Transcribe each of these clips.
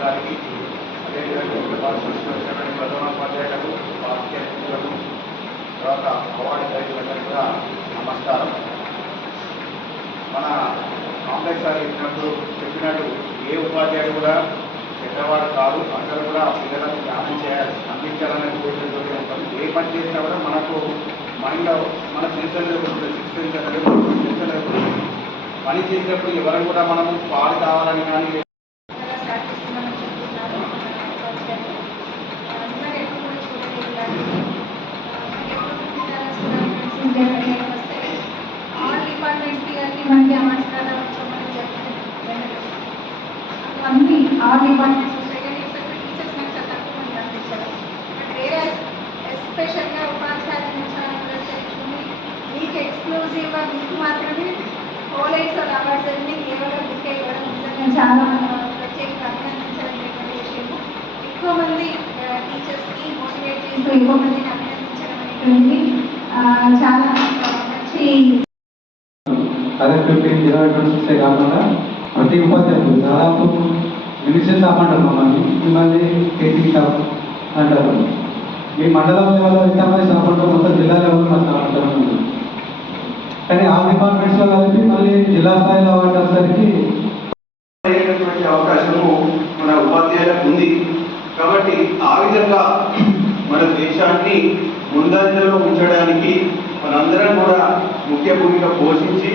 గారికి అదేవిధంగా సంస్కరించబడిన ప్రధానోపాధ్యాయులకు పాఠ్యులకు తర్వాత అవార్డు రైతులందరికీ నమస్కారం మన కాంప్లెక్స్ సార్ చెప్పినట్టు ఏ ఉపాధ్యాయుడు కూడా పెద్దవాడు కాదు అందరూ కూడా పిల్లల పని చేసినా కూడా మనకు మైండ్లో మన సెన్సర్ లేకుండా సిక్స్ సెన్సర్ సెన్సర్ లేకుండా పని చేసినప్పుడు ఎవరు కూడా మనము పాలు కావాలని కానీ అన్ని ఆ చెప్తున్నారు అందరూ ఎప్పుడు కూడా చూడలేదు కానీ వస్తే ఆల్ డిపార్ట్మెంట్స్కి కానీ మనకి అవార్డ్స్ వచ్చామని చెప్పారు అన్ని ఆల్ డిపార్ట్మెంట్స్ వస్తాయి కానీ ఎక్సెప్ట్ టీచర్స్ నాకు చాలా తక్కువ మంది కనిపించారు బట్ వేరే స్పెషల్గా ఉపాధ్యాయులు నుంచి మీకు ఎక్స్క్లూజివ్గా మీకు మాత్రమే హోల్ అవార్డ్స్ అన్ని కేవలం బుక్ ఇవ్వడం నిజంగా చాలా ప్రత్యేకంగా అభినందించడం విషయము. ఎక్కువ మంది టీచర్స్కి మోటివేట్ చేస్తూ ఎక్కువ మందిని అభినందించడం అనేటువంటిది చాలా మంచి అదే ఫిఫ్టీన్ ఇరవై ట్వంటీ సిక్స్ కాకుండా ప్రతి ఉపాధ్యాయులు దాదాపు మినిస్టర్ స్టాఫ్ మమ్మల్ని. మిమ్మల్ని కేసీ అంటారు. మీ మండలం లెవెల్లో ఎంతమంది స్టాఫ్ ఉంటారు మొత్తం జిల్లా లెవెల్లో మా స్టాఫ్ కానీ ఆ డిపార్ట్మెంట్స్లో కలిపి మళ్ళీ జిల్లా స్థాయిలో వచ్చేసరికి అవకాశము మన ఉపాధ్యాయులకు ఉంది. కాబట్టి ఆ విధంగా మన దేశాన్ని ముందంజలో ఉంచడానికి మనందరం కూడా ముఖ్య భూమిక పోషించి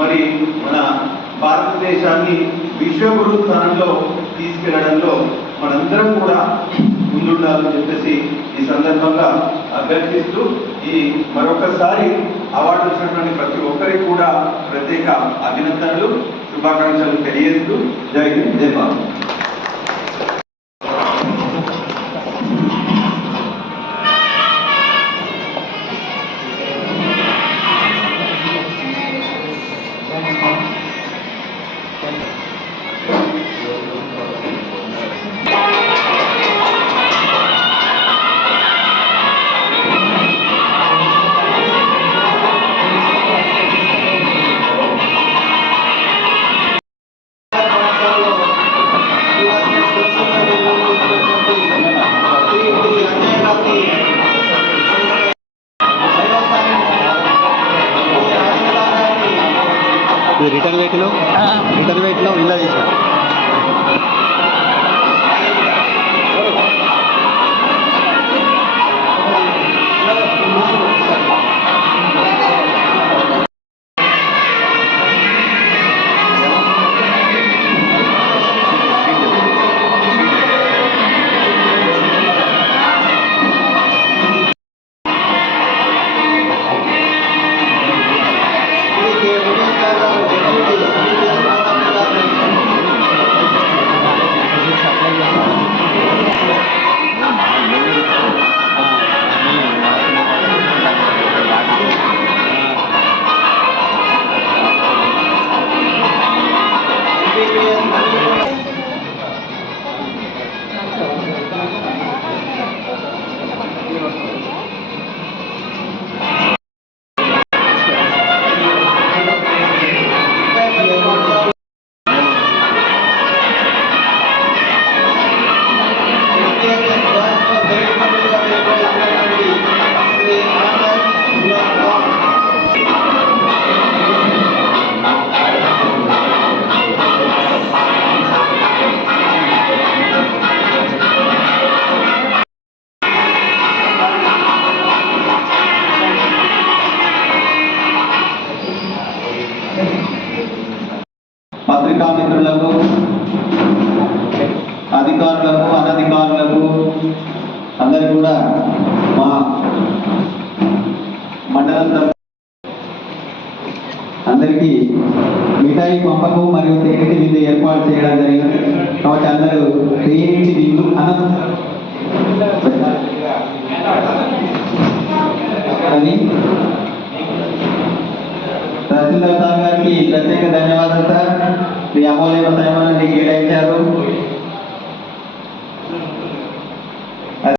మరి మన భారతదేశాన్ని విశ్వగురు స్థానంలో తీసుకెళ్ళడంలో మనందరం కూడా ముందుండాలని చెప్పేసి ఈ సందర్భంగా అభ్యర్థిస్తూ ఈ మరొకసారి అవార్డు వచ్చినటువంటి ప్రతి ఒక్కరికి కూడా ప్రత్యేక అభినందనలు శుభాకాంక్షలు తెలియజేస్తూ జై హింద్ జై Bharat. Return vehicle return vehicle ఇలా చేసిన మిత్రులకు అధికారులకు అనధికారులకు అందరు కూడా మా మండలం అందరికీ మిఠాయి పంపకం మరియు తేనెటి విందు ఏర్పాటు చేయడం జరిగింది. కాబట్టి అందరూ తేనెటి విందు అనంత అని తహసీల్దార్ గారికి ప్రత్యేక ధన్యవాదాలు సార్. ஞாபகம் பார்த்தா ஞாபகம்